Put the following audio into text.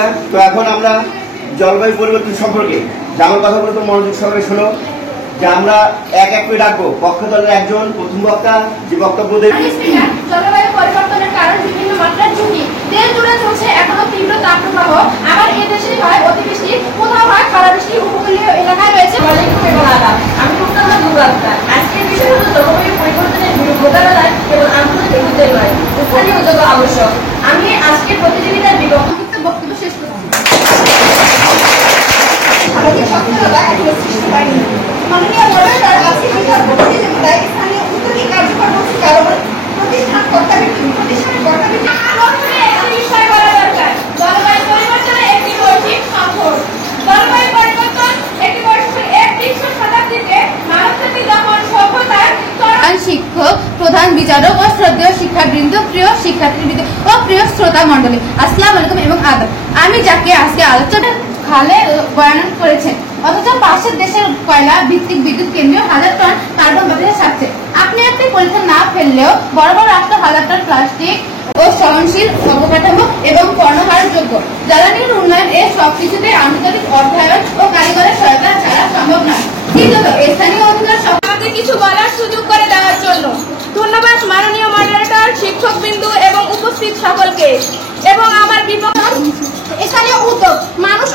আলহামদুলিল্লাহ। তো এখন আমরা জলবায়ু পরিবর্তন সম্পর্কে আমার কথাগুলো তো মনোযোগ সহকারে শোনো, যে আমরা এক এক করে ডাকবো। পক্ষ দলের একজন প্রথম বক্তা যে বক্তব্য দেবে। জলবায়ু পরিবর্তনের কারণ বিভিন্ন মাত্রার ঝুঁকি। দেশ জুড়ে চলছে এখনো তীব্র তাপপ্রবাহ। আবার এ দেশে হয় অতিবৃষ্টি, কোথাও হয় খারাপ বৃষ্টি, উপকূলীয় এলাকায় রয়েছে। আমি মুক্তামা দুর্গাপ্তা। আজকের বিষয় হলো জলবায়ু পরিবর্তনের মোকাবেলায় কেবল আন্তর্জাতিক উদ্যোগ নয়, স্থানীয় উদ্যোগ আবশ্যক। আমি আজকের প্রতিযোগিতার বিপক্ষে বক্তব্য শেষ করছি। আমাদের সক্ষমতা এখনো সৃষ্টি হয়নি। মাননীয় মডারেটর আজকে বিষয় প্রতিযোগিতায় স্থানীয় উদ্যোগী কার্যকর কারণ প্রতিষ্ঠানের কর্তাভিত্তিক বিষয় বলা দরকার। জলবায়ু পরিবর্তনের একটি বৈশ্বিক সংকট। জলবায়ু পরিবর্তন একটি একবিংশ শতাব্দীতে মানবজাতি যখন সভ্যতার শিক্ষক, প্রধান বিচারক ও শ্রদ্ধেয় শিক্ষাবৃন্দ, প্রিয় শিক্ষার্থীবৃন্দ ও প্রিয় শ্রোতা মন্ডলী, আসসালামু আলাইকুম এবং আদাব। আমি যাকে আজকে আলোচনা খালে বয়ান করেছেন, অথচ পাশের দেশের কয়লা ভিত্তিক বিদ্যুৎ কেন্দ্র হাজার টন কার্বন বাতিল ছাড়ছে। আপনি আপনি পরীক্ষা না ফেললেও বড় বড় রাষ্ট্র হাজার টন প্লাস্টিক ও সহনশীল অবকাঠামো এবং কর্ণহারযোগ্য জ্বালানির উন্নয়ন এর সবকিছুতে আন্তর্জাতিক অর্থায়ন ও কারিগরের সহায়তা ছাড়া সম্ভব নয়। দ্বিতীয়ত, স্থানীয় অধিকার সমাজে কিছু বলার সুযোগ করে দেওয়ার জন্য ধন্যবাদ মাননীয় মডারেটর, শিক্ষকবৃন্দ এবং উপস্থিত সকলকে। এবং আমার বিপক্ষ স্থানীয় উদ্যোগ মানুষ